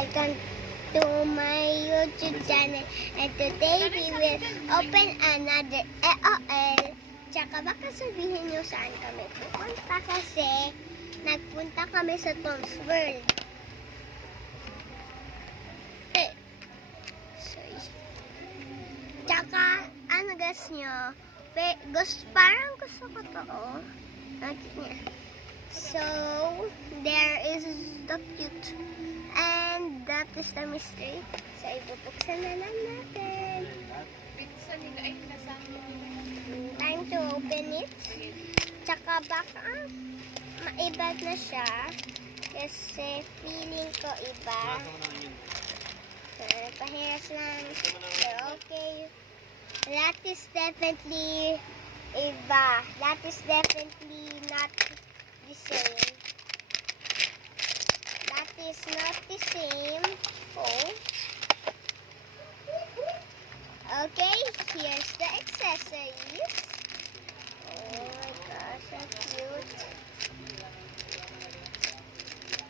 welcome to my YouTube channel, and today we will open another EOL. Tsaka baka sabihin nyo saan kami pupunta kasi nagpunta kami sa Tom's World. Sorry. Tsaka, ano guys nyo? Parang gusto ko to, oh. Niya. So, there is the cute. And that is the mystery. So, ibubuksan na lang natin. Time to open it. Tsaka baka maiba na siya. Kasi feeling ko iba. Pahiras lang. So, okay. That is definitely iba. That is definitely not the same. That is not the same. Oh. Okay, here's the accessories. Oh my gosh, so cute.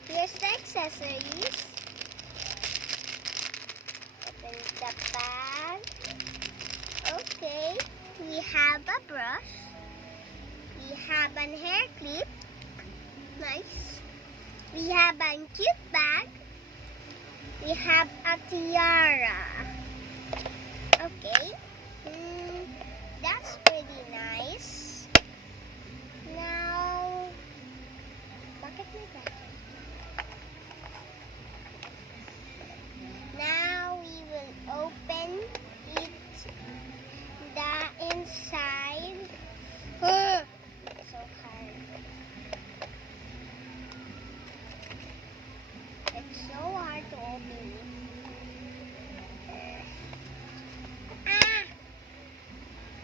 Here's the accessories. Open the bag. Okay, we have a brush. We have an hair clip. Nice. We have a cute bag. We have a tiara. Okay. That's pretty nice. Now, bakit may battery? Now we will open it. The inside. It's so hard. It's so hard to open it.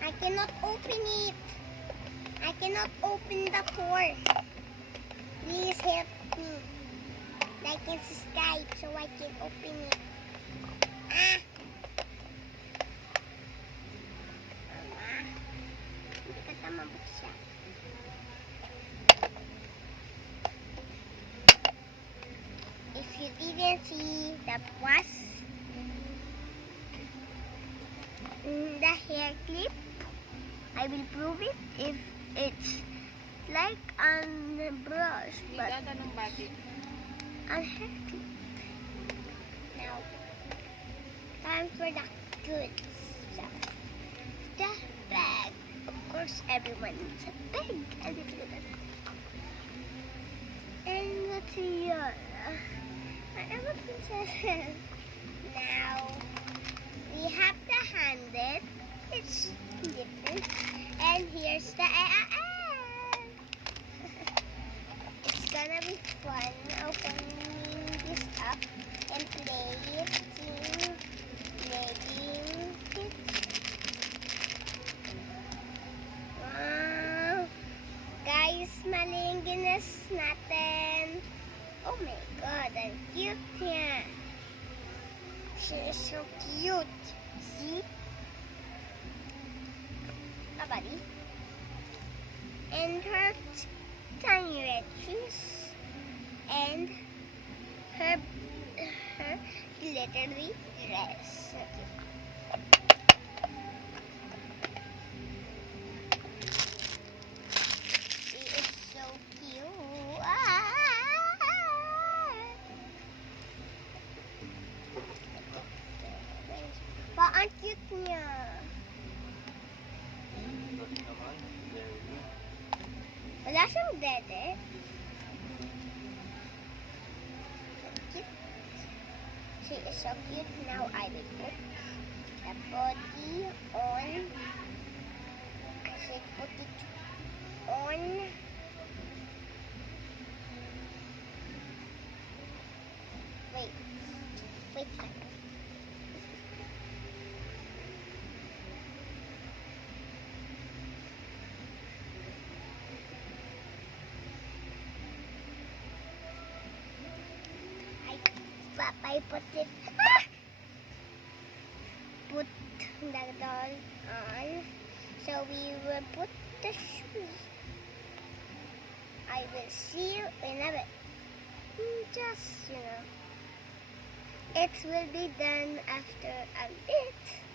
I cannot open it. I cannot open the door. Please help me. Like and subscribe so I can open it. Hindi ka tama buksan. If you didn't see the was the hair clip, I will prove it if it's like on the brush, but on hair clip. Now, time for the good stuff. The bag. Of course, everyone needs a bag. A little bit. And the tiara. I am a princess. Now, we have the handle. It's different. And here's the It's gonna be fun opening this up and making it. Wow! Guys, maling ginas natin. Oh my god, ang cute niya. She is so cute. See? A buddy. And her tiny red shoes. And her glittery dress. She is so cute. Wow, ang cute niya. Wala siyang dede. Cute. She is so cute. Now I will put the body on. I should put it on. Wait. Wait. I put it. Put the doll on. So we will put the shoes. I will see you in a bit. Just, It will be done after a bit.